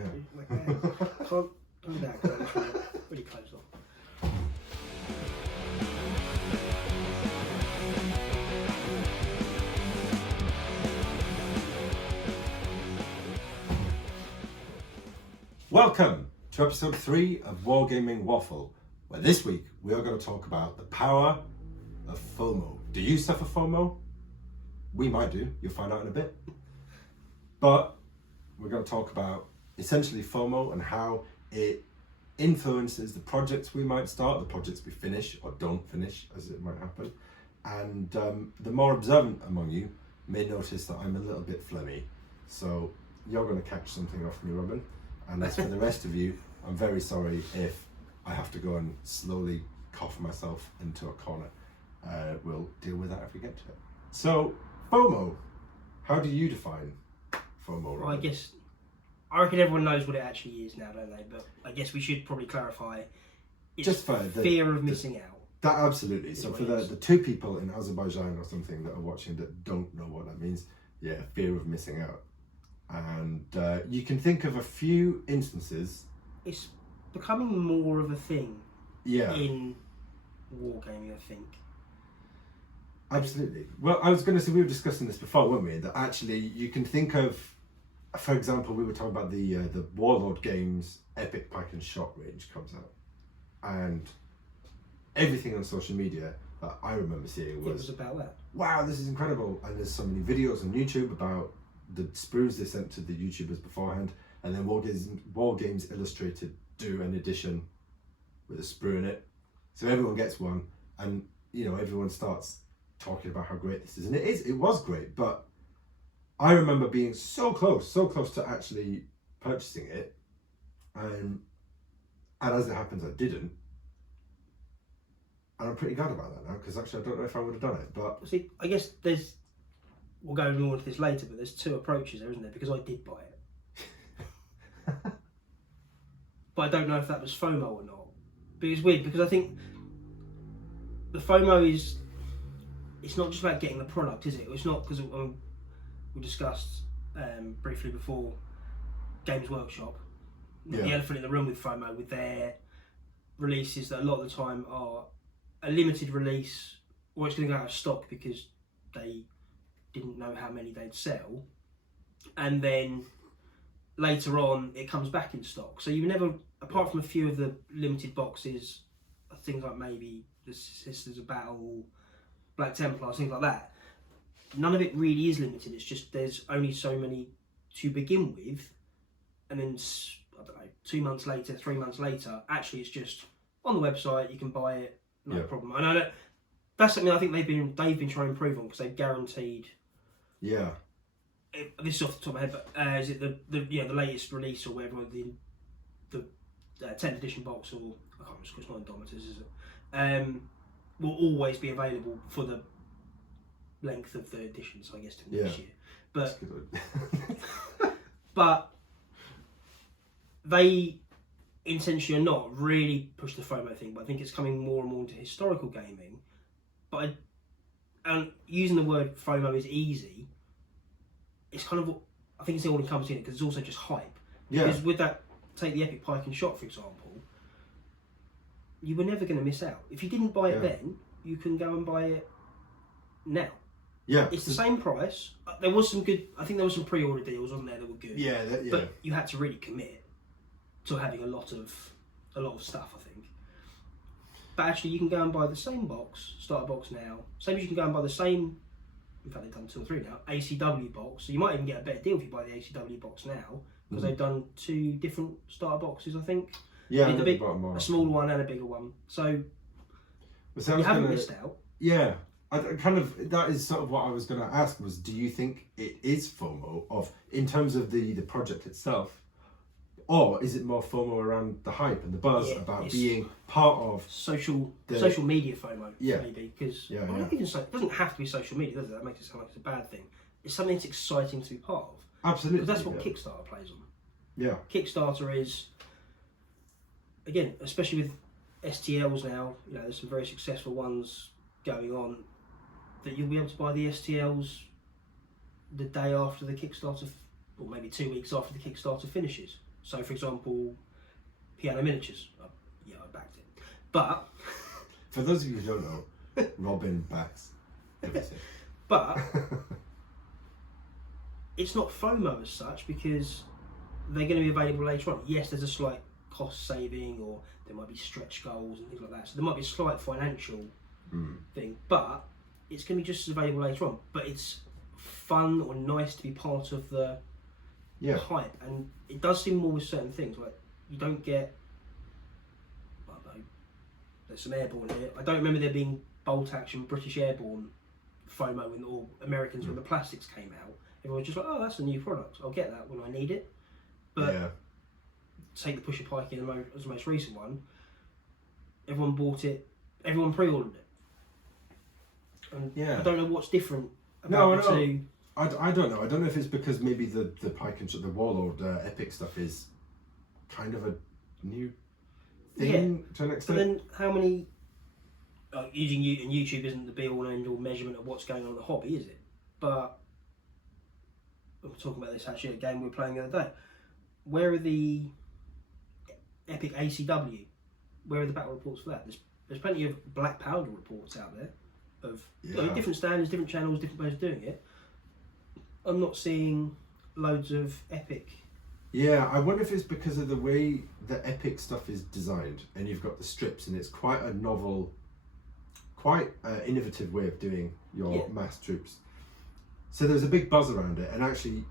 Can't do that because it's really closed off. Welcome to episode 3 of Wargaming Waffle, where this week we are going to talk about the power of FOMO. Do you suffer FOMO? We might do, you'll find out in a bit. But we're going to talk about essentially FOMO and how it influences the projects we might start, the projects we finish or don't finish, as it might happen. And the more observant among you may notice that I'm a little bit phlegmy. So you're going to catch something off me, Robin. And as for the rest of you, I'm very sorry if I have to go and slowly cough myself into a corner. We'll deal with that if we get to it. So, FOMO. How do you define FOMO, Robin? Well, I reckon everyone knows what it actually is now, don't they? But I guess we should probably clarify. It's just for fear of missing out. That absolutely. So for the two people in Azerbaijan or something that are watching that don't know what that means, yeah, fear of missing out. And you can think of a few instances. It's becoming more of a thing in wargaming, I think. Absolutely. Well, I was going to say, we were discussing this before, weren't we? That actually you can think of, for example, we were talking about the Warlord Games Epic Pack and Shot range comes out. And everything on social media that I remember seeing was about that. Wow, this is incredible. And there's so many videos on YouTube about the sprues they sent to the YouTubers beforehand, and then War Games Illustrated do an edition with a sprue in it, so everyone gets one, and everyone starts talking about how great this is, and it was great. But I remember being so close to actually purchasing it, and as it happens, I didn't, and I'm pretty glad about that now, because actually I don't know if I would have done it. But see, I guess we'll go more into this later, but there's two approaches there, isn't there? Because I did buy it. But I don't know if that was FOMO or not. But it's weird because I think the FOMO is, it's not just about getting the product, is it? It's not, because we discussed briefly before Games Workshop, the elephant in the room with FOMO, with their releases that a lot of the time are a limited release, or it's going to go out of stock because they didn't know how many they'd sell, and then later on it comes back in stock. So you never, apart from a few of the limited boxes, things like maybe the Sisters of Battle, Black Templar, things like that, none of it really is limited. It's just there's only so many to begin with, and then I don't know, 2 months later, 3 months later, actually it's just on the website, you can buy it, no problem. And I know that's something I think they've been trying to improve on, because they've guaranteed. Yeah. This is off the top of my head, but is it the latest release or whatever, the 10th edition box, or I can't remember, it's not Indomiters, is it? Will always be available for the length of the edition, so I guess till next year. But but they intentionally are not really push the FOMO thing, but I think it's coming more and more into historical gaming. But and using the word FOMO is easy. It's kind of, I think it's all encompassing it, because it's also just hype. Yeah. Because with that, take the Epic Pike and Shot for example, you were never going to miss out. If you didn't buy it then, you can go and buy it now. Yeah. It's the same price. There was some good, I think there was some pre-order deals, wasn't there, that were good. Yeah. But you had to really commit to having a lot of stuff, I think. But actually, you can go and buy the same box, starter box now. Same as you can go and buy the same, in fact they've done 2 or 3 now, ACW box. So you might even get a better deal if you buy the ACW box now, because they've done 2 different starter boxes, I think. Yeah, a smaller one and a bigger one. So you haven't missed out. Yeah, that is sort of what I was going to ask, was do you think it is FOMO in terms of the project itself? Or is it more FOMO around the hype and the buzz about being part of social media FOMO? Maybe, because it doesn't have to be social media, does it? That makes it sound like it's a bad thing. It's something that's exciting to be part of. Absolutely, because that's what Kickstarter plays on. Yeah, Kickstarter is, again, especially with STLs now. There's some very successful ones going on, that you'll be able to buy the STLs the day after the Kickstarter, or maybe 2 weeks after the Kickstarter finishes. So, for example, piano miniatures. Yeah, I backed it. But For those of you who don't know, Robin backs everything. But it's not FOMO as such because they're going to be available later on. Yes, there's a slight cost saving, or there might be stretch goals and things like that. So there might be a slight financial thing, but it's going to be just as available later on. But it's fun or nice to be part of the hype, and it does seem more with certain things. Like you don't get, I don't know, there's some airborne here. I don't remember there being bolt action British airborne FOMO when or Americans when the plastics came out. Everyone was just like, oh, that's a new product. I'll get that when I need it. But take the Pusher Pike in as the most recent one. Everyone bought it. Everyone pre-ordered it. And I don't know what's different about the two. I don't know. I don't know if it's because maybe the Pike and the Warlord Epic stuff is kind of a new thing to an extent. But then how many... using YouTube isn't the be-all and end-all measurement of what's going on in the hobby, is it? But we were talking about this actually at a game we were playing the other day. Where are the Epic ACW? Where are the battle reports for that? There's plenty of Black Powder reports out there of different standards, different channels, different ways of doing it. I'm not seeing loads of Epic. Yeah, I wonder if it's because of the way the Epic stuff is designed, and you've got the strips, and it's quite a novel, quite innovative way of doing your mass troops. So there's a big buzz around it, and actually,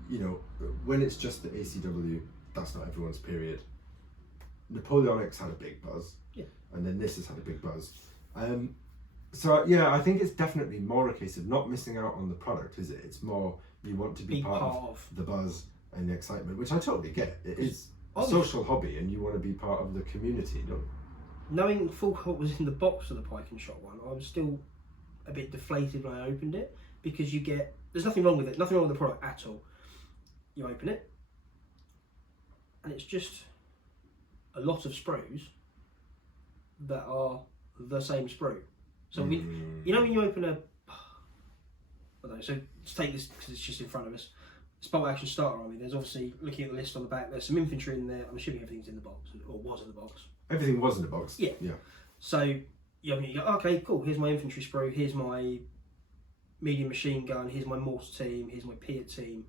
when it's just the ACW, that's not everyone's period. Napoleonics had a big buzz, and then this has had a big buzz. So yeah, I think it's definitely more a case of not missing out on the product, is it? It's more you want to be part of the buzz and the excitement, which I totally get. It is a social hobby, and you want to be part of the community, don't you? Knowing full what was in the box of the Pike and Shot one, I was still a bit deflated when I opened it, because you get, there's nothing wrong with it, nothing wrong with the product at all. You open it, and it's just a lot of sprues that are the same sprue. So when you open a, I don't know, so let's take this because it's just in front of us. It's bolt action starter army. There's obviously, looking at the list on the back, there's some infantry in there. I'm assuming everything's in the box, or was in the box. Everything was in the box. Yeah. So you go, okay, cool, here's my infantry sprue, here's my medium machine gun, here's my mortar team, here's my Piat team.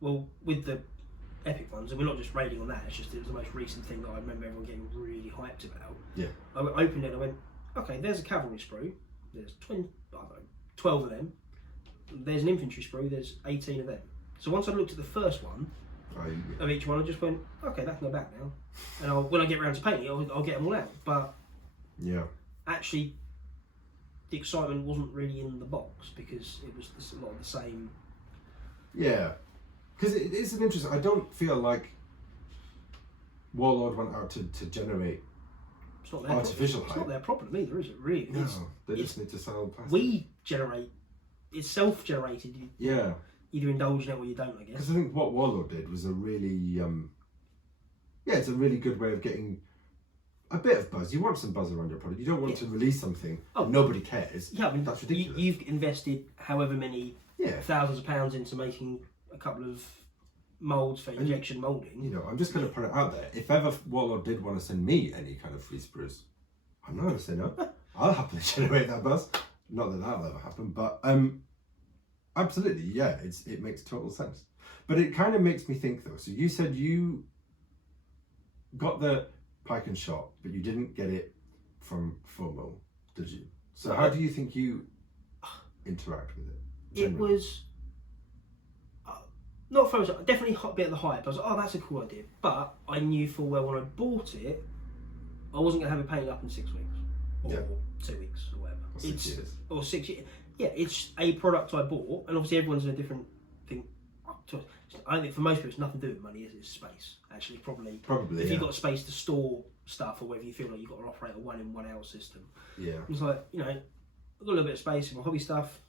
Well, with the Epic ones, and we're not just raiding on that, it was the most recent thing that I remember everyone getting really hyped about. Yeah. I opened it and I went, okay, there's a cavalry sprue, there's 12 of them. There's an infantry sprue, there's 18 of them. So once I looked at the first one of each one, I just went, okay, that can go back now. And when I get around to painting, I'll get them all out. But actually, the excitement wasn't really in the box because it was a lot of the same. Yeah, because it's an interesting. I don't feel like Warlord went out to generate artificial hype. It's not their problem either, is it? Really? No, they just need to sell plastic. We generate. It's self-generated. Yeah. Either indulge in it or you don't, I guess. Because I think what Warlord did was a really, it's a really good way of getting a bit of buzz. You want some buzz around your product. You don't want to release something nobody cares. Yeah, I mean, that's ridiculous. You've invested however many thousands of pounds into making a couple of moulds for injection moulding. I'm just going to put it out there. If ever Warlord did want to send me any kind of free sprues, I'm not going to say no. I'll happily generate that buzz. Not that that'll ever happen, but absolutely, yeah, it makes total sense. But it kind of makes me think though. So you said you got the Pike and Shot, but you didn't get it from FOMO, did you? So how do you think you interact with it? Generally? It was not FOMO, definitely a bit of the hype. I was like, oh, that's a cool idea. But I knew full well when I bought it, I wasn't going to have it painted up in 6 weeks or 2 weeks or whatever. Or 6 years. Or 6 years. Yeah, it's a product I bought, and obviously everyone's in a different thing. I don't think for most people it's nothing to do with money, it's space. Actually, probably if you've got space to store stuff, or whether you feel like you've got to operate a one in, one out system. Yeah. It's like, I've got a little bit of space in my hobby stuff.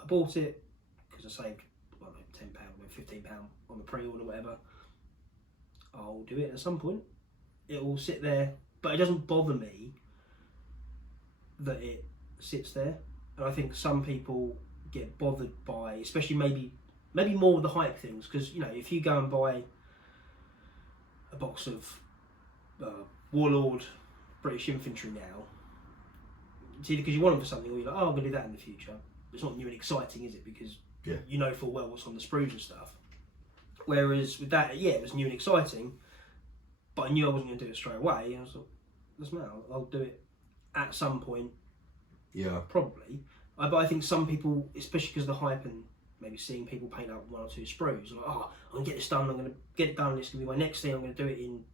I bought it because I saved, I don't know, £10, £15 on the pre-order, whatever. I'll do it at some point. It will sit there, but it doesn't bother me that it sits there. And I think some people get bothered by, especially maybe more with the hype things, because if you go and buy a box of Warlord British Infantry now, it's either because you want them for something or you're like, oh, I'm going to do that in the future. It's not new and exciting, is it? Because you know full well what's on the sprues and stuff. Whereas with that, yeah, it was new and exciting, but I knew I wasn't going to do it straight away. And I was like, doesn't matter, I'll do it at some point. Yeah. Probably. But I think some people, especially because of the hype and maybe seeing people paint up 1 or 2 sprues, like, oh, I'm going to get this done, I'm going to get it done, it's going to be my next thing, I'm going to do it in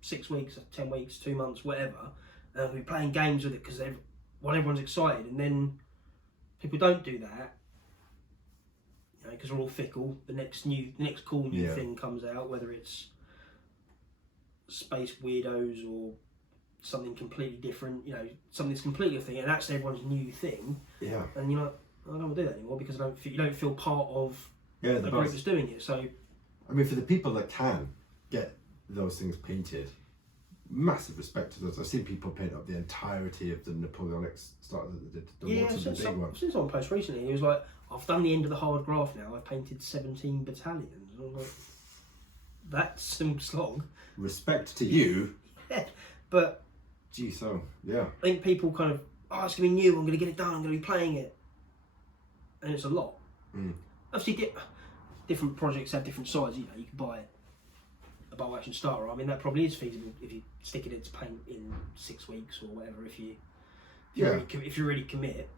6 weeks, 10 weeks, 2 months, whatever. And I'll be playing games with it because everyone's excited. And then people don't do that, because we're all fickle. The next cool new thing comes out, whether it's Space Weirdos or something completely different, something's completely a thing, and that's everyone's new thing. Yeah. And you're like, I don't want to do that anymore because you don't feel part of the group that's doing it. So, I mean, for the people that can get those things painted, massive respect to those. I've seen people paint up the entirety of the Napoleonic starter that they did. The big one. Since someone post recently, he was like, I've done the end of the hard graph now. I've painted 17 battalions. And I was like, that's some slog. Respect to you. Yeah, but gee, so yeah. I think people kind of, oh, it's gonna be new. I'm gonna get it done. I'm gonna be playing it, and it's a lot. Obviously, different projects have different sizes. You can buy a bolt action starter. I mean, that probably is feasible if you stick it into paint in 6 weeks or whatever. If you really commit,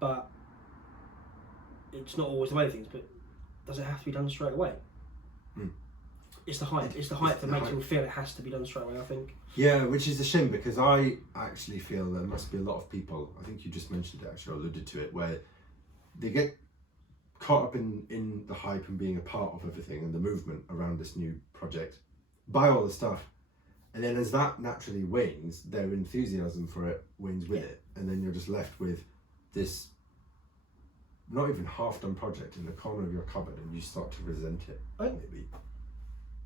but it's not always the way of things. But does it have to be done straight away? It's the hype. It's the hype that makes people feel it has to be done straight away, I think. Yeah, which is a shame because I actually feel there must be a lot of people, I think you just mentioned it actually, or alluded to it, where they get caught up in the hype and being a part of everything and the movement around this new project, buy all the stuff, and then as that naturally wanes, their enthusiasm for it wanes with it, and then you're just left with this not even half done project in the corner of your cupboard, and you start to resent it. Maybe.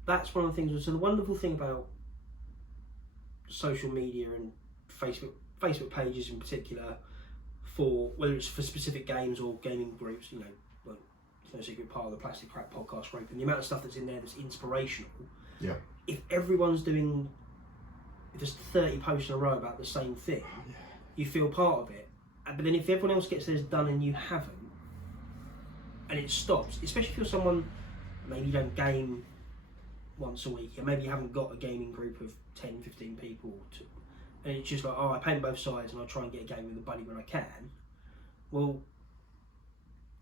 That's one of the things. So the wonderful thing about social media and Facebook pages in particular, for whether it's for specific games or gaming groups, like it's no secret part of the Plastic Crap podcast group, and the amount of stuff that's in there that's inspirational. Yeah. If everyone's doing, if there's 30 posts in a row about the same thing, you feel part of it. But then if everyone else gets theirs done and you haven't, and it stops, especially if you're someone, maybe you don't game once a week, and maybe you haven't got a gaming group of 10, 15 people, and it's just like, oh, I paint both sides and I try and get a game with a buddy when I can. Well,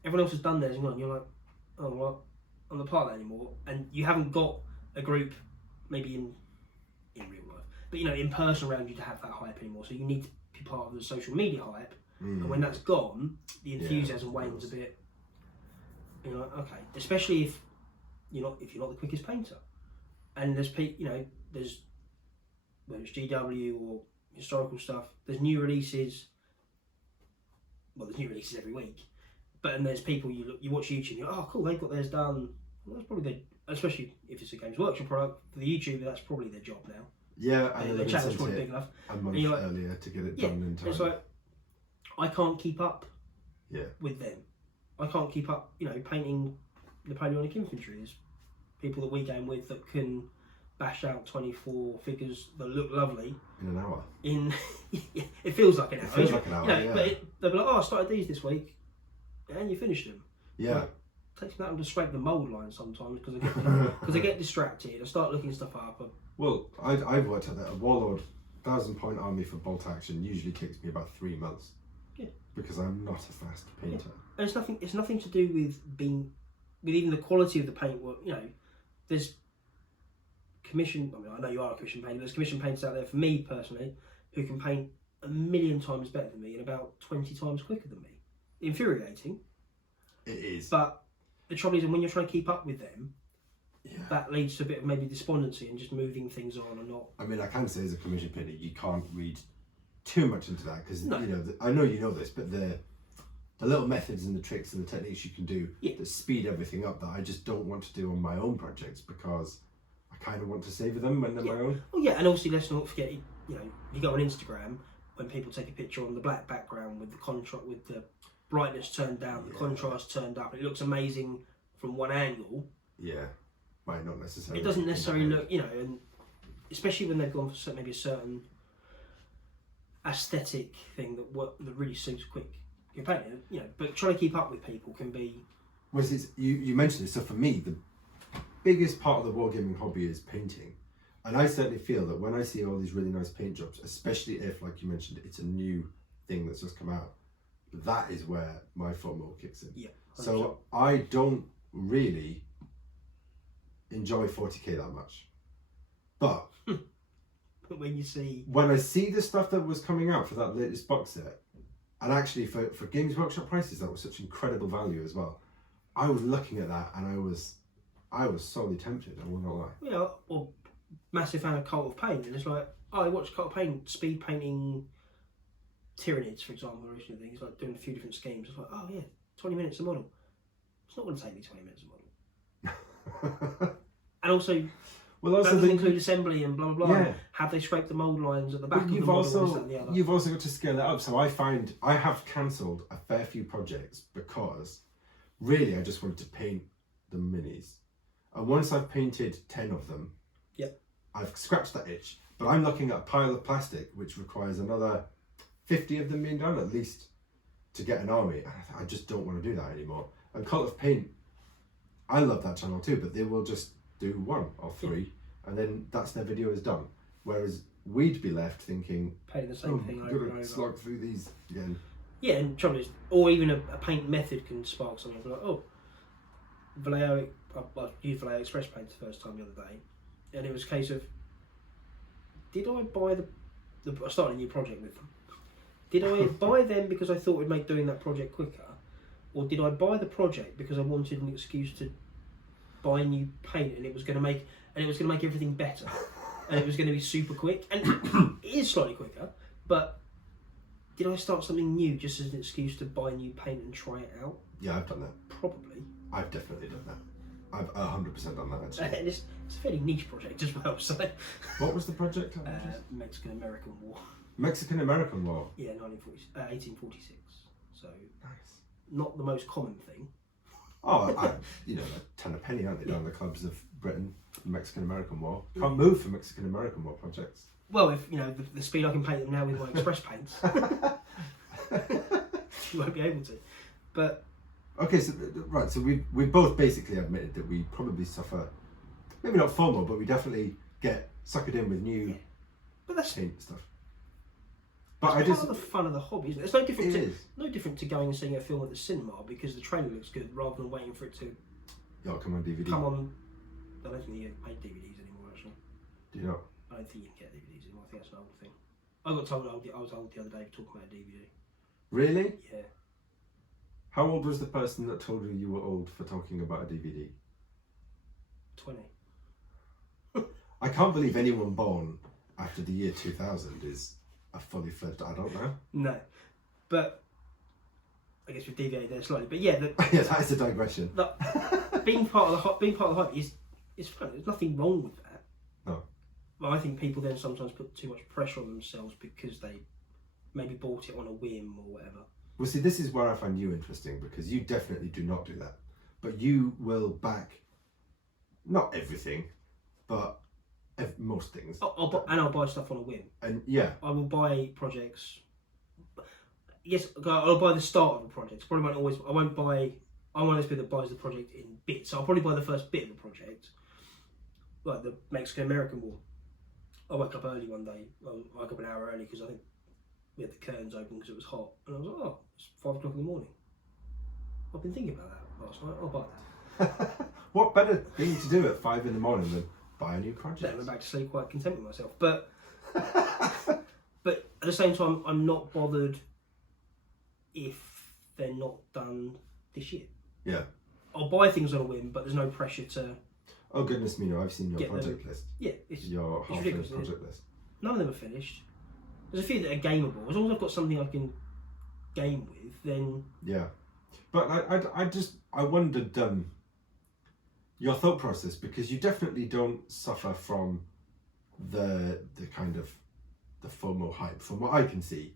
everyone else has done theirs and gone, you're like, oh, well, I'm not part of that anymore, and you haven't got a group, maybe in real life, but in person around you to have that hype anymore, so you need to be part of the social media hype, and when that's gone, the enthusiasm wanes a bit. You're like, okay, especially if you're not the quickest painter. And there's there's whether it's GW or historical stuff, there's new releases. Well, there's new releases every week, and there's people you watch YouTube, and you're oh cool, they've got theirs done. Well, that's probably especially if it's a Games Workshop product for the YouTuber, that's probably their job now. Yeah, and the channel's probably big enough. A month earlier to get it done in time. It's like I can't keep up. With them, I can't keep up. Painting Napoleonic infantry. There's people that we game with that can bash out 24 figures that look lovely in an hour. It feels like an hour. It feels like an hour. But they'll be like, oh, I started these this week, and you finished them. Yeah. Like, it takes me that time to scrape the mould line sometimes because I get distracted. I start looking stuff up. Well, I've worked at that. A Warlord 1,000-point army for bolt action usually takes me about 3 months. Yeah. Because I'm not a fast painter. Yeah. And it's nothing to do with even the quality of the paint work. There's commission. I mean, I know you are a commission painter. There's commission painters out there, for me personally, who can paint 1,000,000 times better than me and about 20 times quicker than me. Infuriating. It is. But the trouble is, when you're trying to keep up with them, that leads to a bit of maybe despondency and just moving things on and not. I mean, I can say as a commission painter, you can't read too much into that because I know you know this, but the little methods and the tricks and the techniques you can do that speed everything up that I just don't want to do on my own projects because I kind of want to savour them when they're my own. Oh yeah, and also let's not forget, you go on Instagram, when people take a picture on the black background with the contrast, with the brightness turned down, the contrast turned up, it looks amazing from one angle. Yeah. might not necessarily. It doesn't necessarily in the look, and especially when they've gone for maybe a certain aesthetic thing that really suits quick painting, but trying to keep up with people can be. Well, you mentioned it. So for me, the biggest part of the wargaming hobby is painting, and I certainly feel that when I see all these really nice paint jobs, especially if, like you mentioned, it's a new thing that's just come out, that is where my FOMO kicks in. Yeah. 100%. So I don't really enjoy 40k that much, but when I see the stuff that was coming out for that latest box set, and actually for Games Workshop prices, that was such incredible value as well. I was looking at that and I was sorely tempted. I will not lie. Yeah, or massive fan of Cult of Pain, and it's like, I watched Cult of Pain speed painting Tyranids, for example, originally things like doing a few different schemes. It's like, oh yeah, 20 minutes a model. It's not going to take me 20 minutes a model. And also, well, also that doesn't include assembly and blah blah blah. Yeah. Have they scraped the mould lines at the back of the you've model? also and this, that, and the other. you've also got to scale it up. So I find I have cancelled a fair few projects because really I just wanted to paint the minis, and once I've painted 10 of them, yep, I've scratched that itch. But I'm looking at a pile of plastic which requires another 50 of them being done at least to get an army. I just don't want to do that anymore. And Cult of Paint, I love that channel too, but they will just do 1 or 3 and then that's their video is done. Whereas we'd be left thinking, painting the same thing over and over. Slog through these again. Yeah, and trouble is, or even a paint method can spark something. Like, oh, Vallejo, I used Vallejo Express Paint the first time the other day, and it was a case of, did I buy I started a new project with them. Did I buy them because I thought it would make doing that project quicker, or did I buy the project because I wanted an excuse to buy new paint and it was going to make everything better, and it was going to be super quick, and it is slightly quicker, but did I start something new just as an excuse to buy new paint and try it out? Yeah, I've done that. Probably. I've definitely done that. I've 100% done that actually. And it's a fairly niche project as well. So. What was the project? Mexican-American War. Mexican-American War? Yeah, 1846. So nice. Not the most common thing. Oh, a ton of penny, aren't they, down the clubs of Britain? Mexican-American War. Can't move for Mexican-American War projects. Well, if the speed I can paint them now with my express paints, you won't be able to. But okay, so right, so we both basically admitted that we probably suffer, maybe not FOMO, but we definitely get suckered in with new but that's paint stuff. But part of the fun of the hobby, isn't it? It's no different. No different to going and seeing a film at the cinema because the trailer looks good, rather than waiting for it to. Come on DVD. Come on. I don't think you make DVDs anymore. Actually. Do you not? I don't think you can get DVDs anymore. I think that's an old thing. I was told the other day talking about a DVD. Really? Yeah. How old was the person that told you you were old for talking about a DVD? 20. I can't believe anyone born after the year 2000 is a fully fledged adult now. No, but I guess with DVD there slightly. But yeah, yeah, that is a digression. Being part of the hobby is fun. There's nothing wrong with that. No. Well, I think people then sometimes put too much pressure on themselves because they maybe bought it on a whim or whatever. Well, see, this is where I find you interesting because you definitely do not do that. But you will back, not everything, but most things. I'll buy stuff on a whim. And yeah. I will buy projects. Yes, I'll buy the start of a project. I'm one of those people that buys the project in bits. So I'll probably buy the first bit of the project. Like the Mexican-American War. I woke up early one day. I woke up an hour early because I think we had the curtains open because it was hot. And I was like, oh, it's 5 o'clock in the morning. I've been thinking about that last night. I'll buy that. What better thing to do at 5 in the morning than buy a new project? Then I went back to sleep quite content with myself. But at the same time, I'm not bothered if they're not done this year. Yeah. I'll buy things on a whim, but there's no pressure to... Oh goodness me, no, I've seen your project list. Yeah, your half-finished project list. None of them are finished. There's a few that are gameable. As long as I've got something I can game with, then... Yeah. But I wondered your thought process, because you definitely don't suffer from the kind of the FOMO hype, from what I can see.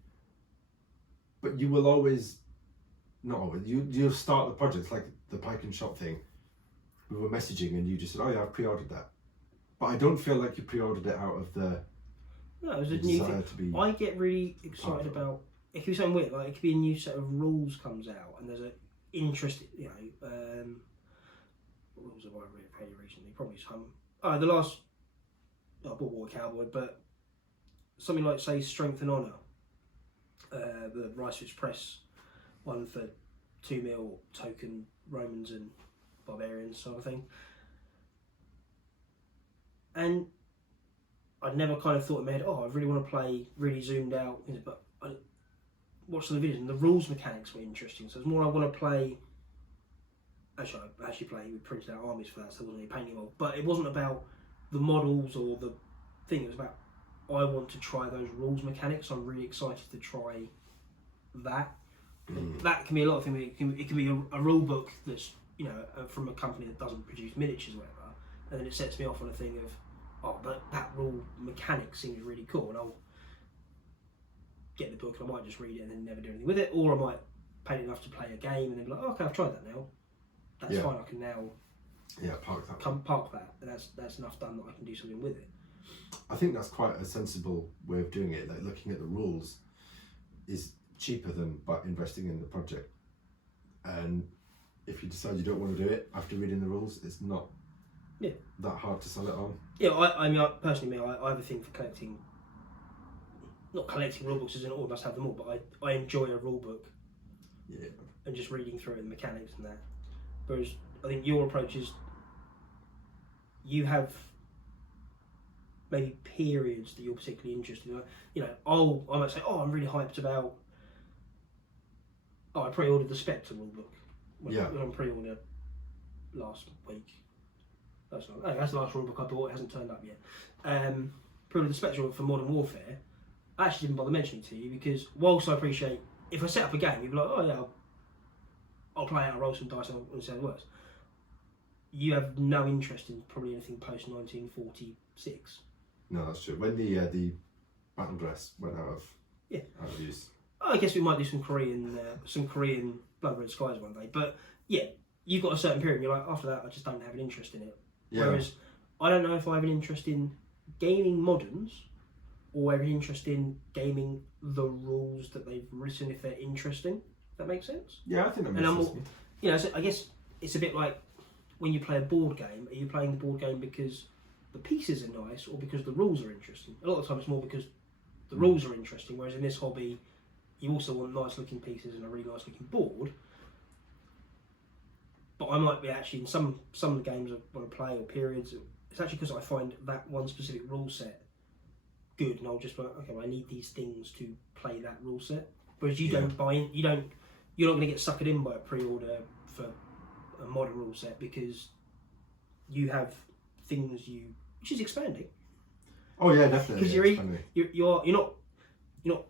But you will always, not always, you'll start the projects like the Pike and Shot thing we were messaging and you just said, "Oh yeah, I've pre-ordered that," but I don't feel like you pre-ordered it out of the No, it was a the new desire thing. to be. I get really excited about, it could be something weird, like it could be a new set of rules comes out and there's a interesting, what rules have I read fairly recently? Probably some. Oh, the last, I bought War Cowboy, but something like, say, Strength and Honour, the Rice Press one for 2 mil token Romans and Barbarians sort of thing. And I'd never kind of thought in my head, I really want to play really zoomed out, but I watched some of the videos and the rules mechanics were interesting. So it's more I want to play. Actually, I actually we printed out armies for that, so I wasn't really painting them all. But it wasn't about the models or the thing. It was about I want to try those rules mechanics. I'm really excited to try that. That can be a lot of things. It can be a rule book that's from a company that doesn't produce miniatures or whatever, and then it sets me off on a thing of that rule mechanic seems really cool, and I'll get the book and I might just read it and then never do anything with it, or I might paint it enough to play a game and then be like, okay, I've tried that now. That's fine. I can now park that. Park that, and that's enough done that I can do something with it. I think that's quite a sensible way of doing it. Like looking at the rules is cheaper than investing in the project. And if you decide you don't want to do it after reading the rules, it's not that hard to sell it on. Yeah, I mean, personally, I have a thing for collecting. Not collecting rule books, as in all must have them all, but I enjoy a rule book. Yeah. And just reading through it and the mechanics and that. Whereas I think your approach is you have maybe periods that you're particularly interested in. I might say, I'm really hyped about. I pre-ordered the Spectre rule book. When I pre-ordered last week. That's the last rule book I bought. It hasn't turned up yet. Pre-ordered the Spectre for Modern Warfare. I actually didn't bother mentioning it to you because whilst I appreciate if I set up a game, you'd be like, I'll play it, I'll roll some dice and see how it works. You have no interest in probably anything post 1946. No, that's true. When the battle dress went out of use. I guess we might do some Korean Blood Red Skies one day. But yeah, you've got a certain period and you're like, after that I just don't have an interest in it. Yeah. Whereas I don't know if I have an interest in gaming moderns or have an interest in gaming the rules that they've written if they're interesting. If that makes sense? Yeah, I think that makes sense. So I guess it's a bit like when you play a board game, are you playing the board game because the pieces are nice or because the rules are interesting? A lot of the time it's more because the rules are interesting, whereas in this hobby you also want nice looking pieces and a really nice looking board. But I might be actually in some of the games I want to play or periods, it's actually because I find that one specific rule set good and I'll just be like, okay, well, I need these things to play that rule set. Whereas you don't buy in, you're not going to get suckered in by a pre-order for a modern rule set because you have things which is expanding. Oh yeah, definitely. Because you're not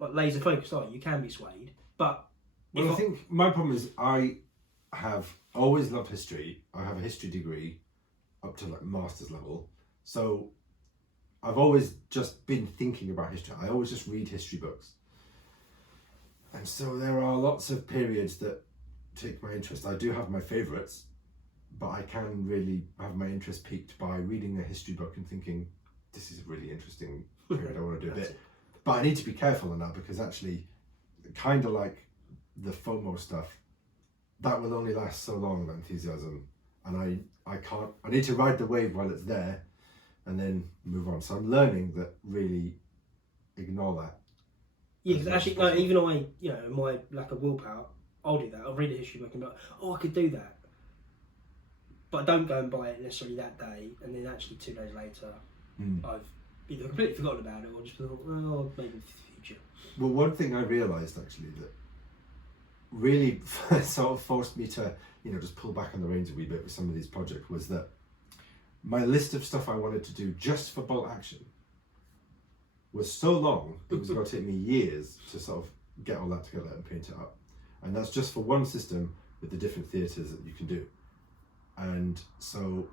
like laser focused, are you? You can be swayed, but I think my problem is I have always loved history. I have a history degree up to like master's level, so I've always just been thinking about history. I always just read history books. And so there are lots of periods that take my interest. I do have my favourites, but I can really have my interest piqued by reading a history book and thinking, this is a really interesting period, I want to do a bit. But I need to be careful on that because actually, kind of like the FOMO stuff, that will only last so long, that enthusiasm. And I need to ride the wave while it's there and then move on. So I'm learning that really ignore that. Yeah, because actually, no, even my lack of willpower, I'll do that. I'll read a history book and be like, I could do that. But I don't go and buy it necessarily that day, and then actually 2 days later, I've either completely forgotten about it or just thought, well, maybe in the future. Well, one thing I realised actually that really sort of forced me to, just pull back on the reins a wee bit with some of these projects was that my list of stuff I wanted to do just for bolt action was so long, it was going to take me years to sort of get all that together and paint it up. And that's just for one system with the different theatres that you can do. And so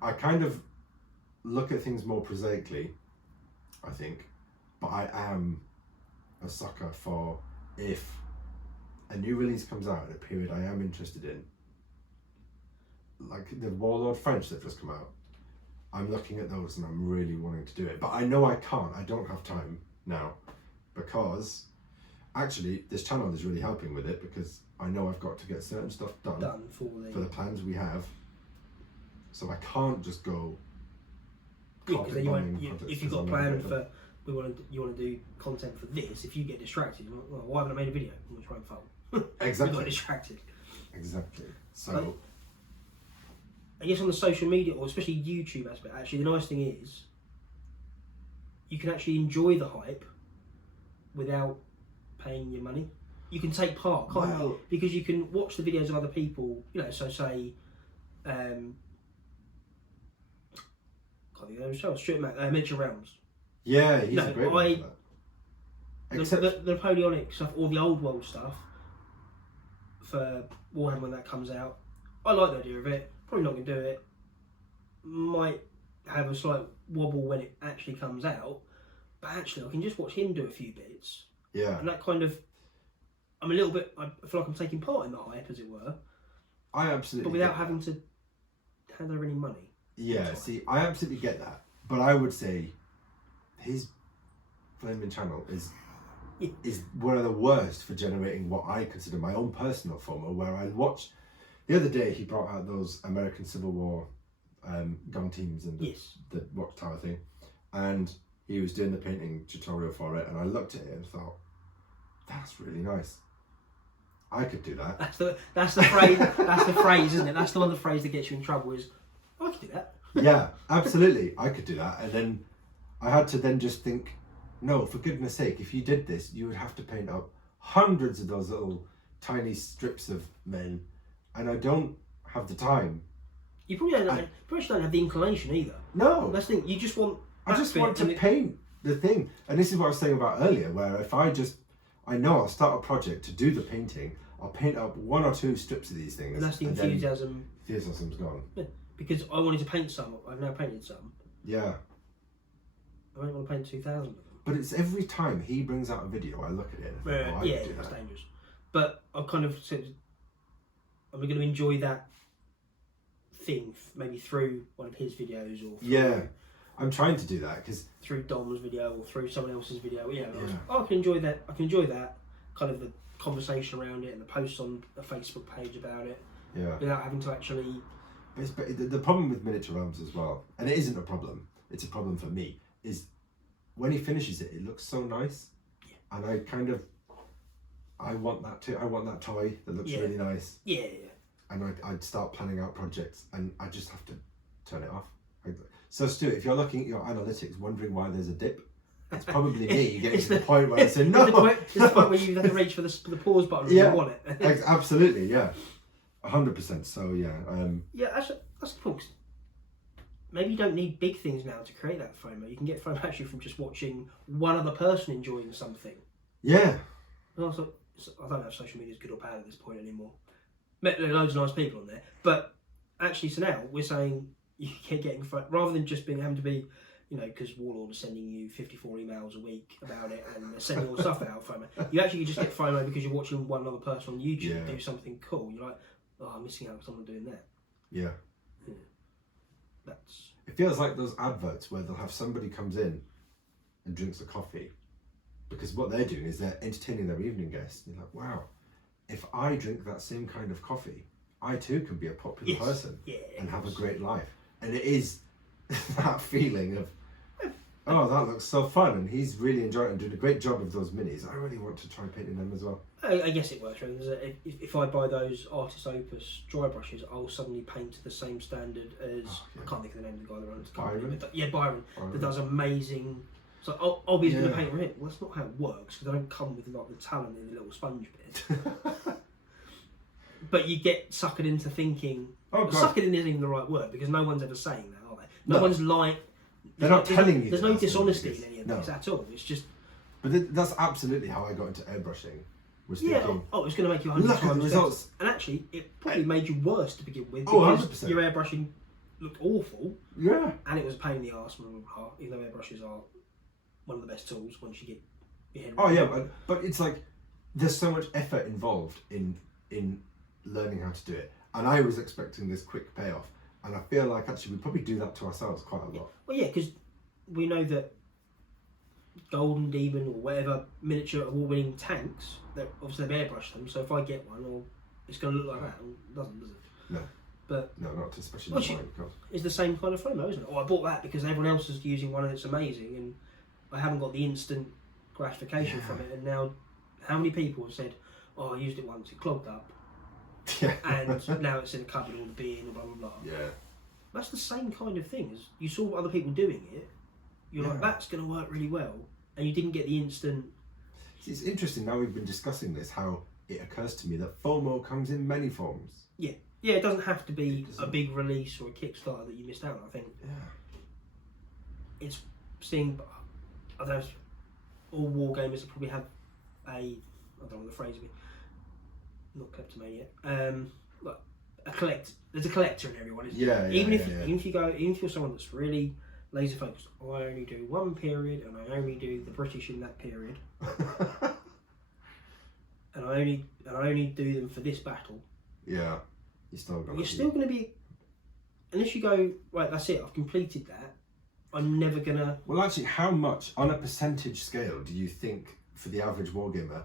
I kind of look at things more prosaically, I think, but I am a sucker for if a new release comes out in a period I am interested in, like the Warlord French that just come out. I'm looking at those and I'm really wanting to do it, but I know I can't. I don't have time now because actually this channel is really helping with it because I know I've got to get certain stuff done for the plans we have. So I can't just go. Because if you've got a plan for you want to do content for this, if you get distracted, you're like, well, why haven't I made a video? I'm going to try and phone. Exactly. You got distracted. Exactly. So I guess on the social media, or especially YouTube aspect, actually the nice thing is you can actually enjoy the hype without paying your money. You can take part, can't you? Because you can watch the videos of other people, you know, so say Miniature Realms. Yeah, he's a great one for that. Except the Napoleonic stuff or the old world stuff for Warhammer when that comes out, I like the idea of it. Probably not going to do it. Might have a slight wobble when it actually comes out, but actually I can just watch him do a few bits. Yeah. And that kind of, I'm a little bit, I feel like I'm taking part in the hype, as it were. I absolutely. But without having to hand over any money. Yeah, see, I absolutely get that. But I would say his flaming channel is one of the worst for generating what I consider my own personal FOMO, where I watched, the other day he brought out those American Civil War gun teams and the watchtower thing, and he was doing the painting tutorial for it, and I looked at it and thought, that's really nice. I could do that. That's the phrase. That's the phrase, isn't it? That's the one. The phrase that gets you in trouble is, I could do that. Yeah, absolutely, I could do that. And then I had to then just think, no, for goodness sake, if you did this, you would have to paint up hundreds of those little tiny strips of men, and I don't have the time. You probably don't have the inclination either. No, that's the thing. You just want. I just want to paint the thing, and this is what I was saying about earlier, where if I know I'll start a project to do the painting, I'll paint up one or two strips of these things. And that's the enthusiasm. Enthusiasm's gone. Yeah, because I wanted to paint some. I've now painted some. Yeah. I don't want to paint 2,000 of them. But it's every time he brings out a video, I look at it and think, I yeah, that's dangerous. But I've kind of said, I'm going to enjoy that thing maybe through one of his videos or through, I'm trying to do that because through Dom's video or through someone else's video. I can enjoy that. I can enjoy that kind of the conversation around it and the posts on a Facebook page about it. Yeah. Without having to actually. But the problem with Miniature Realms as well, and it isn't a problem. It's a problem for me. Is when he finishes it, it looks so nice, and I want that too. I want that toy that looks really nice. Yeah. And I'd start planning out projects, and I just have to turn it off. So Stuart, if you're looking at your analytics, wondering why there's a dip, it's probably me getting to the point where I say no. It's the point where you have to reach for the pause button when you want it. Absolutely, yeah, 100%. So that's the point. Maybe you don't need big things now to create that FOMO. You can get FOMO actually from just watching one other person enjoying something. Yeah. And also, I don't know if social media is good or bad at this point anymore. There are loads of nice people on there, but actually, so now we're saying you're getting FOMO rather than just having to be, because Warlord is sending you 54 emails a week about it and they're sending all the stuff out. FOMO. You actually just get FOMO because you're watching one other person on YouTube do something cool. You're like, oh, I'm missing out because I'm not doing that. Yeah. It feels like those adverts where they'll have somebody comes in and drinks a coffee, because what they're doing is they're entertaining their evening guests. You're like, wow, if I drink that same kind of coffee, I too can be a popular person and have a great life. And it is that feeling of, oh, that looks so fun, and he's really enjoying it and doing a great job of those minis. I really want to try painting them as well. I guess it works. Right? If I buy those Artist Opus dry brushes, I'll suddenly paint to the same standard as I can't think of the name of the guy that runs the company. Byron. That does amazing. So I'll be going to paint him. Well, that's not how it works because I don't come with like the talent in the little sponge bit. But you get suckered into thinking. Suckered in isn't even the right word because no one's ever saying that, are they? No one's like. They're not telling you. There's no dishonesty in any of this at all. It's just. But that's absolutely how I got into airbrushing. Was thinking, it's going to make you 100 times the results. And actually, it probably made you worse to begin with because 100%. Your airbrushing looked awful. Yeah. And it was a pain in the arse, even though airbrushes are one of the best tools once you get your head around but it's like there's so much effort involved in learning how to do it. And I was expecting this quick payoff. And I feel like actually we probably do that to ourselves quite a lot. Well, yeah, because we know that Golden Demon or whatever miniature award-winning tanks, obviously they've airbrushed them, so if I get one, it's going to look like that. It doesn't, does it? No. But no, not especially well, it's the same kind of FOMO, isn't it? Oh, I bought that because everyone else is using one and it's amazing, and I haven't got the instant gratification from it. And now, how many people have said, "Oh, I used it once, it clogged up, and now it's in a cupboard or the bin or blah blah blah." Yeah. That's the same kind of thing. As you saw other people doing it, you're like, "That's going to work really well," and you didn't get the instant. It's interesting now we've been discussing this, how it occurs to me that FOMO comes in many forms. Yeah. Yeah, it doesn't have to be a big release or a Kickstarter that you missed out on. I think it's seeing, I don't know, all wargamers probably have I don't know what the phrase would be, not kleptomania, like there's a collector in everyone, isn't there? Even if you're someone that's really laser focused, I only do one period and I only do the British in that period. and I only do them for this battle. Yeah. You're still going to be, unless you go, right, that's it, I've completed that, I'm never going to... Well, actually, how much, on a percentage scale, do you think, for the average wargamer,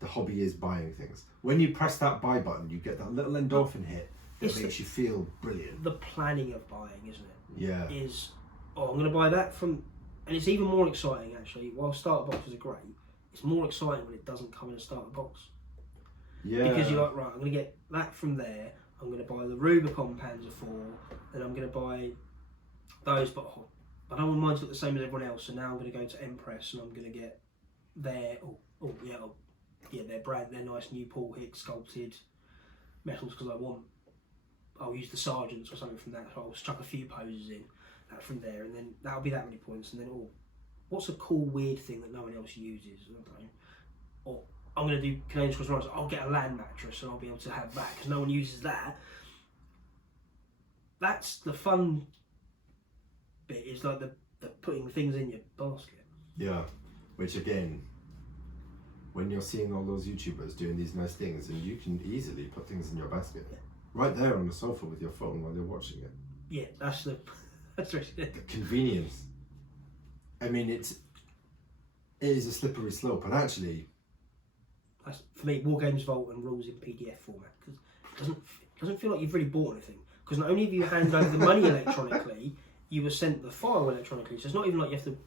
the hobby is buying things? When you press that buy button, you get that little endorphin hit that makes you feel brilliant. The planning of buying, isn't it? Yeah. Is, I'm going to buy that from... And it's even more exciting, actually. While starter boxes are great, it's more exciting when it doesn't come in a starter box. Yeah. Because you're like, right, I'm going to get that from there, I'm going to buy the Rubicon Panzer IV, and I'm going to buy those, but I don't want mine to look the same as everyone else, so now I'm going to go to Empress and I'm going to get their, their nice new Paul Hicks sculpted metals, because I'll use the Sergeants or something from that, so I'll chuck a few poses in, that from there, and then that'll be that many points, and then, what's a cool weird thing that no one else uses, I don't know, or I'm going to do Canadian Cross Runners, I'll get a land mattress and I'll be able to have that because no one uses that. That's the fun bit, is like the putting things in your basket. Yeah, which again, when you're seeing all those YouTubers doing these nice things, and you can easily put things in your basket, right there on the sofa with your phone while you're watching it. Yeah, that's really the convenience. I mean, it is a slippery slope, and actually, for me, Wargames Vault and rules in PDF format, because it doesn't feel like you've really bought anything. Because not only have you handed over the money electronically, you were sent the file electronically. So it's not even like you don't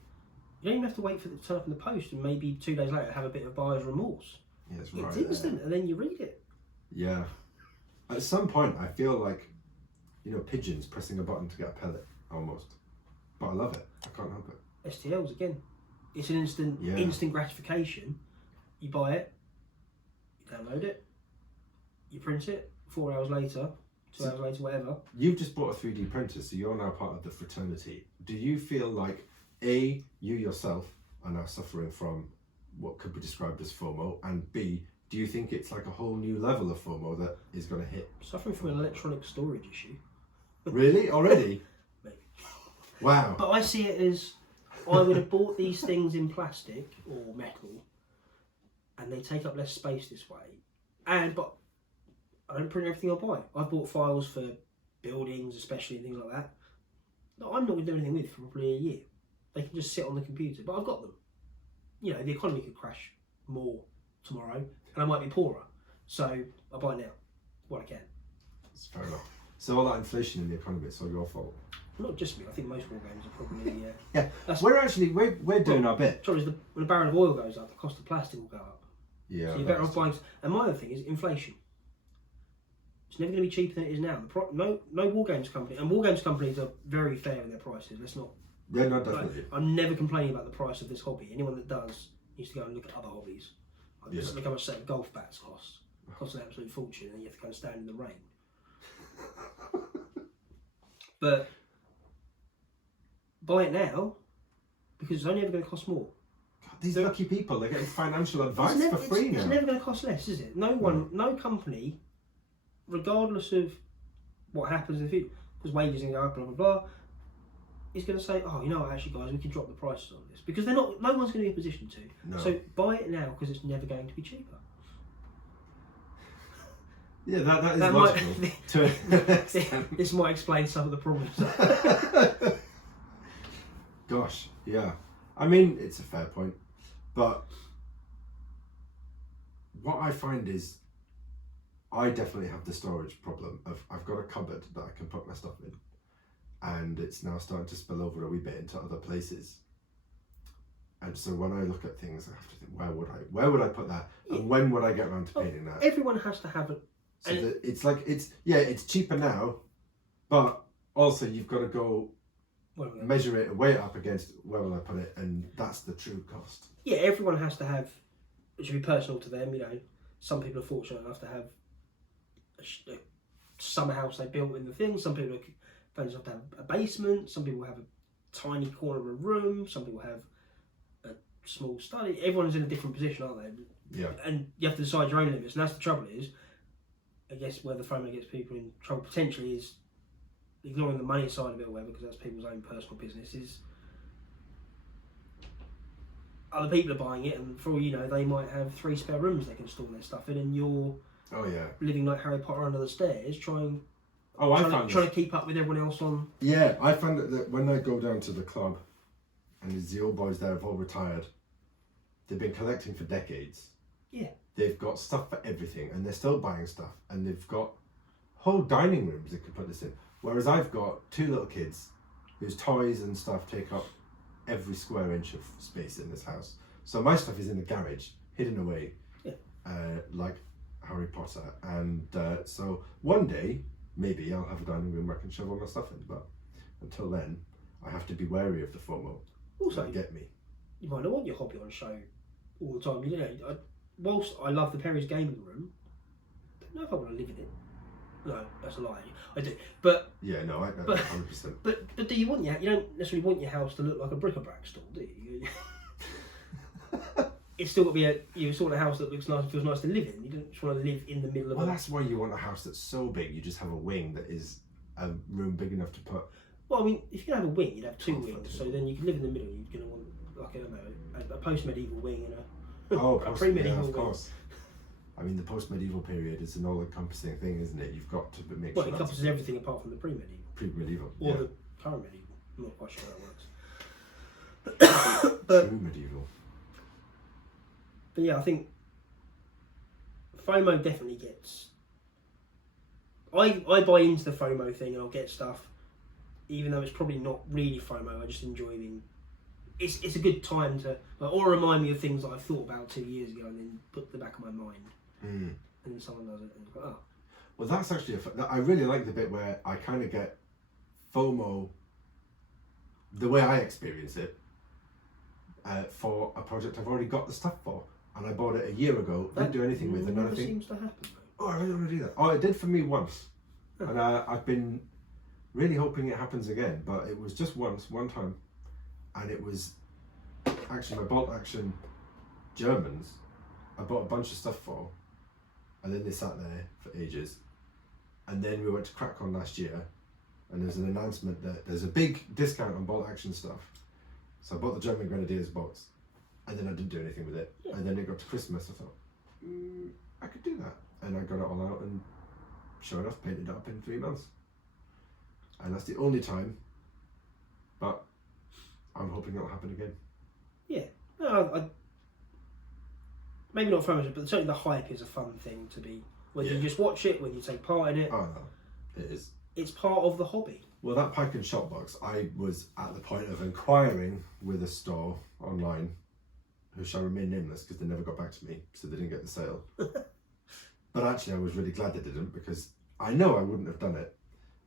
even have to wait for it to turn up in the post and maybe 2 days later have a bit of buyer's remorse. Yeah, it's right. It's instant, and then you read it. Yeah. At some point, I feel like, pigeons pressing a button to get a pellet, almost. But I love it. I can't help it. STLs again. It's an instant gratification. You buy it. Download it, you print it, 4 hours later, 2 hours later, whatever. You've just bought a 3D printer, so you're now part of the fraternity. Do you feel like, A, you yourself are now suffering from what could be described as FOMO, and B, do you think it's like a whole new level of FOMO that is going to hit? Suffering from an electronic storage issue. Really? Already? Maybe. Wow. But I see it as, I would have bought these things in plastic or metal, and they take up less space this way. But I don't print everything I buy. I've bought files for buildings, especially, and things like that. No, I'm not going to do anything with for probably a year. They can just sit on the computer, but I've got them. The economy could crash more tomorrow, and I might be poorer. So I buy now, what I can. That's fair enough. So all that inflation in the economy, it's all your fault. Not just me. I think most wargames are probably. Yeah, we're doing our bit. Trouble is, when a barrel of oil goes up, the cost of plastic will go up. Yeah. So you're better off buying. And my other thing is inflation. It's never going to be cheaper than it is now. No wargames company, and wargames companies are very fair in their prices. Let's not. Yeah, no, definitely. I'm never complaining about the price of this hobby. Anyone that does needs to go and look at other hobbies. Just look how much a set of golf bats cost. It costs an absolute fortune, and you have to go and stand in the rain. But buy it now because it's only ever going to cost more. God, these lucky people, they're getting financial advice for free now. It's never going to cost less, is it? No company, regardless of what happens in the future, because wages are going to go up, blah blah blah, is going to say, oh, you know what, actually guys, we can drop the prices on this, because no one's going to be in a position to. No. So buy it now because it's never going to be cheaper. Yeah, that is That logical. This might explain some of the problems. Gosh, yeah. I mean, it's a fair point. But what I find is I definitely have the storage problem of I've got a cupboard that I can put my stuff in, and it's now starting to spill over a wee bit into other places. And so when I look at things, I have to think, where would I put that, and when would I get around to painting that? Everyone has to have it. So that it's cheaper now, but also you've got to go measure it and weigh it up against where will I put it, and that's the true cost. Yeah, everyone has to have. It should be personal to them. Some people are fortunate enough to have a summer house they built in the thing. Some people are fortunate enough to have a basement. Some people have a tiny corner of a room. Some people have a small study. Everyone's in a different position, aren't they? Yeah. And you have to decide your own limits, and that's the trouble. I guess where the FOMO gets people in trouble potentially is ignoring the money side of it or whatever, because that's people's own personal business. Other people are buying it, and for all you know, they might have 3 spare rooms they can store their stuff in, and you're living like Harry Potter under the stairs, trying to keep up with everyone else on. Yeah, I found that when I go down to the club, and the old boys there have all retired, they've been collecting for decades. Yeah. They've got stuff for everything, and they're still buying stuff, and they've got whole dining rooms they could put this in. Whereas I've got 2 little kids whose toys and stuff take up every square inch of space in this house. So my stuff is in the garage, hidden away, like Harry Potter. And so one day, maybe I'll have a dining room where I can shove all my stuff in. But until then, I have to be wary of the FOMO. Also, get me. You might not want your hobby on show all the time. Whilst I love the Perry's gaming room, I don't know if I want to live in it. No, that's a lie. I do, but yeah, no, I 100%. But do you want you don't necessarily want your house to look like a bric-a-brac store, do you? It's still got to be a sort of house that looks nice and feels nice to live in. You don't just want to live in the middle of. Well, that's why you want a house that's so big you just have a wing that is a room big enough to put. Well, I mean, if you have a wing, you'd have 2 wings. So then you can live in the middle. You're going to want like I don't know, a post-medieval wing and a pre-medieval of wing. course. I mean, the post-medieval period is an all-encompassing thing, isn't it? You've got to make sure. Well, it encompasses everything apart from the pre-medieval. Pre-medieval. Or the current medieval. I'm not quite sure how that works. True medieval. But yeah, I think FOMO definitely gets. I buy into the FOMO thing, and I'll get stuff, even though it's probably not really FOMO. I just enjoy being. It's a good time to, or remind me of things that I've thought about 2 years ago, and then put in the back of my mind. And then someone does it, and it's like, oh. Well, that's actually I really like the bit where I kind of get FOMO. The way I experience it, for a project I've already got the stuff for, and I bought it a year ago. Didn't do anything with it. And I think, seems to happen. Oh, I really want to do that. Oh, it did for me once, and I've been really hoping it happens again. But it was just one time, and it was actually my bolt action Germans. I bought a bunch of stuff for, and then they sat there for ages, and then we went to CrackCon last year, and there's an announcement that there's a big discount on bolt action stuff. So I bought the German Grenadiers box, and then I didn't do anything with it. Yeah. And then it got to Christmas, I thought, I could do that. And I got it all out and sure enough painted it up in 3 months. And that's the only time, but I'm hoping it'll happen again. Yeah. No, maybe not FOMO, but certainly the hype is a fun thing to be, whether you just watch it, whether you take part in it. Oh no, it is. It's part of the hobby. Well, that Pike and Shot box, I was at the point of inquiring with a store online, who shall remain nameless because they never got back to me, so they didn't get the sale. But actually I was really glad they didn't, because I know I wouldn't have done it.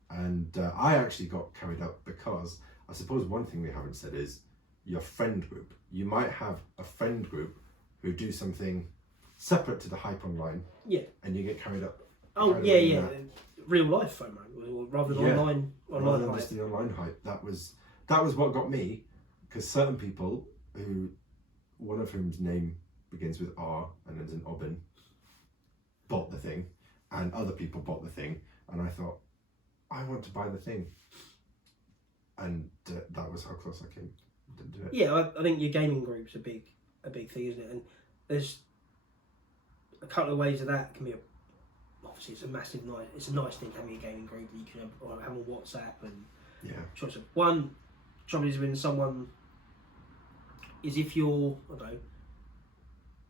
And I actually got carried up because I suppose one thing we haven't said is your friend group. You might have a friend group who do something separate to the hype online. Yeah. And you get carried up. Oh, yeah. Real life FOMO, rather than online rather than hype. Just the online hype. That was what got me, because certain people who, one of whom's name begins with R and ends in Obbin, bought the thing, and other people bought the thing, and I thought, I want to buy the thing, and that was how close I came. Didn't do it. Yeah, I think your gaming group's a big thing, isn't it? And there's a couple of ways of that. It can be obviously it's a nice thing having a gaming group that you can have on WhatsApp and choice of one. Trouble is when someone is if you're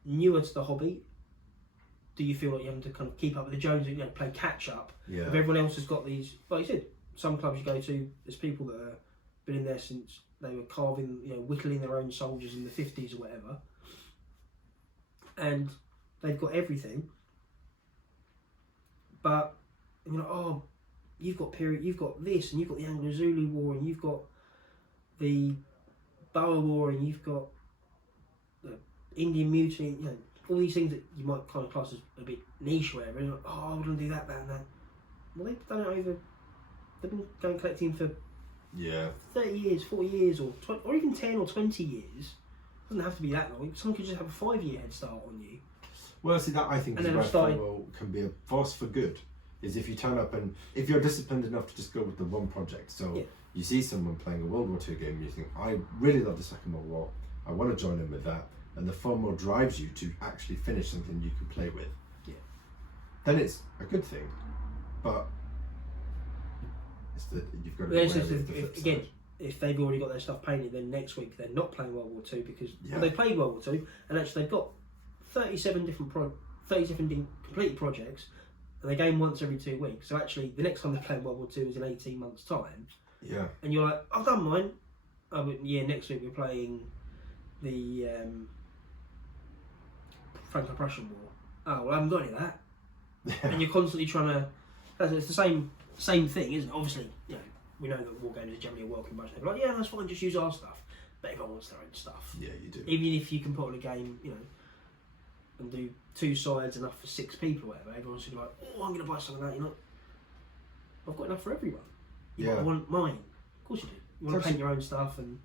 newer to the hobby, do you feel like you have to kind of keep up with the Joneses, play catch up? Yeah. If everyone else has got these, like you said, some clubs you go to, there's people that have been in there since they were carving, whittling their own soldiers in the 50s or whatever, and they've got everything. But you're like, oh, you've got this, and you've got the Anglo-Zulu War, and you've got the Boer War, and you've got the Indian Mutiny, all these things that you might kind of class as a bit niche or whatever, and you're like, oh, I want to do that, that. Well, they've done it they've been going collecting for 30 years, 40 years, or even 10 or 20 years. It doesn't have to be that long. Someone could just have a 5-year head start on you. Well, see, that I think is where FOMO can be a force for good, is if you turn up and if you're disciplined enough to just go with the one project. So you see someone playing a World War II game and you think, I really love the Second World War, I want to join in with that, and the FOMO drives you to actually finish something you can play with. Yeah. Then it's a good thing, but it's that you've got to be aware of the flip side. If they've already got their stuff painted, then next week they're not playing World War II because they played World War II, and actually they've got 37 different completed projects, and they game once every 2 weeks. So actually, the next time they play World War II is in 18 months' time. Yeah. And you're like, I've done mine. Oh, but next week we're playing the Franco-Prussian War. Oh, well, I haven't got any of that. And you're constantly trying to. It's the same thing, isn't it? Obviously, we know that Wargaming is generally a welcome bunch. They're like, yeah, that's fine, just use our stuff. But everyone wants their own stuff. Yeah, you do. Even if you can put on a game, and do 2 sides enough for 6 people or whatever, everyone's going to be like, oh, I'm going to buy some of that. I've got enough for everyone. You might want mine. Of course you do. You want to paint your own stuff. And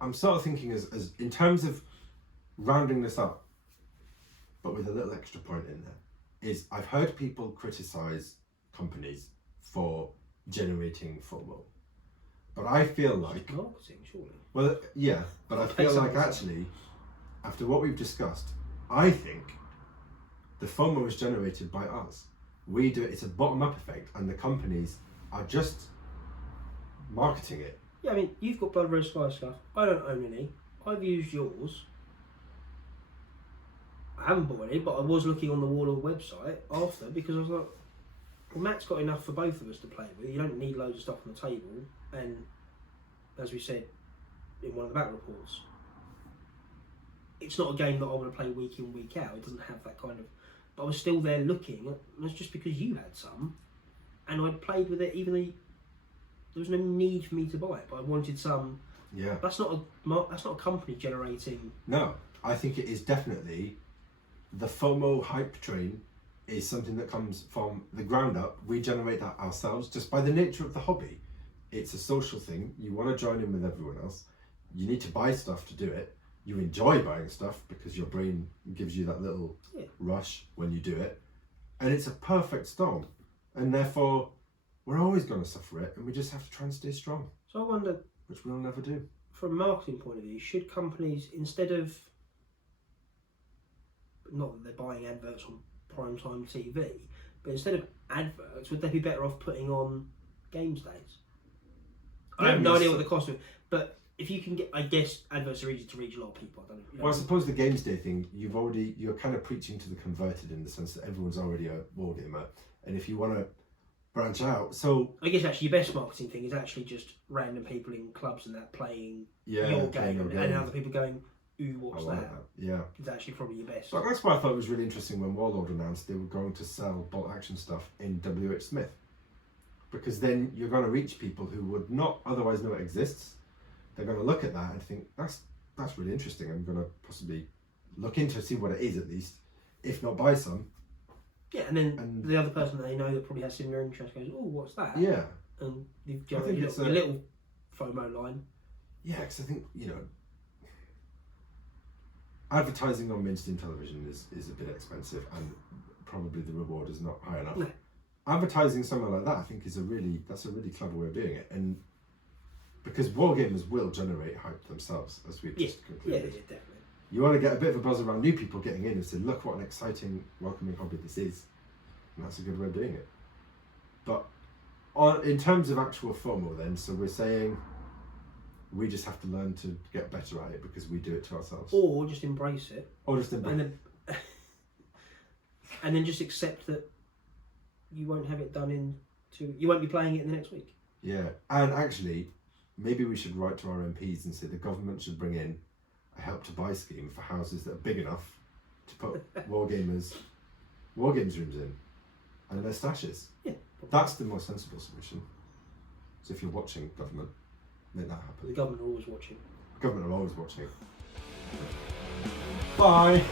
I'm sort of thinking as in terms of rounding this up, but with a little extra point in there, is I've heard people criticise companies for generating FOMO. But I feel like marketing, surely. Well, yeah, but I feel like actually, after what we've discussed, I think the FOMO is generated by us. We do it; it's a bottom-up effect, and the companies are just marketing it. Yeah, I mean, you've got Blood Red Sky stuff. I don't own any. I've used yours. I haven't bought any, but I was looking on the Warlord website after because I was like, well, Matt's got enough for both of us to play with. You don't need loads of stuff on the table, and as we said in one of the battle reports, it's not a game that I want to play week in, week out. It doesn't have that kind of. But I was still there looking, and that's just because you had some, and I'd played with it even though there was no need for me to buy it. But I wanted some. Yeah. That's not a company generating. No, I think it is definitely the FOMO hype train. Is something that comes from the ground up. We generate that ourselves just by the nature of the hobby. It's a social thing. You want to join in with everyone else. You need to buy stuff to do it. You enjoy buying stuff because your brain gives you that little rush when you do it. And it's a perfect storm. And therefore, we're always going to suffer it, and we just have to try and stay strong. So I wonder, which we'll never do. From a marketing point of view, should companies, instead of, not that they're buying adverts on primetime TV, but instead of adverts, would they be better off putting on games days? I have no idea what the cost of it, but if you can get, I guess adverts are easy to reach a lot of people. I don't know. Well, I suppose the games day thing, you're kind of preaching to the converted in the sense that everyone's already a wargamer, and if you want to branch out, so I guess actually your best marketing thing is actually just random people in clubs and that playing your game, and other people going, ooh, what's that? Yeah. It's actually probably your best. But that's why I thought it was really interesting when Warlord announced they were going to sell bolt action stuff in WH Smith. Because then you're going to reach people who would not otherwise know it exists. They're going to look at that and think, that's really interesting. I'm going to possibly look into see what it is at least, if not buy some. Yeah, and then the other person that they know that probably has similar interest goes, oh, what's that? Yeah. And you've got a little FOMO line. Yeah, because I think, advertising on mainstream television is a bit expensive, and probably the reward is not high enough. No. Advertising somewhere like that, I think, that's a really clever way of doing it, and because wargamers will generate hype themselves, as we've just concluded. Yeah, definitely. You want to get a bit of a buzz around new people getting in and say, look what an exciting, welcoming hobby this is. And that's a good way of doing it. But in terms of actual FOMO then, so we're saying we just have to learn to get better at it because we do it to ourselves. Or just embrace it. Or just embrace it. And then just accept that you won't have it done you won't be playing it in the next week. Yeah, and actually, maybe we should write to our MPs and say the government should bring in a help to buy scheme for houses that are big enough to put Wargames rooms in and their stashes. Yeah. That's the most sensible solution. So if you're watching, government, make that happen. The government are always watching. The government are always watching. Bye.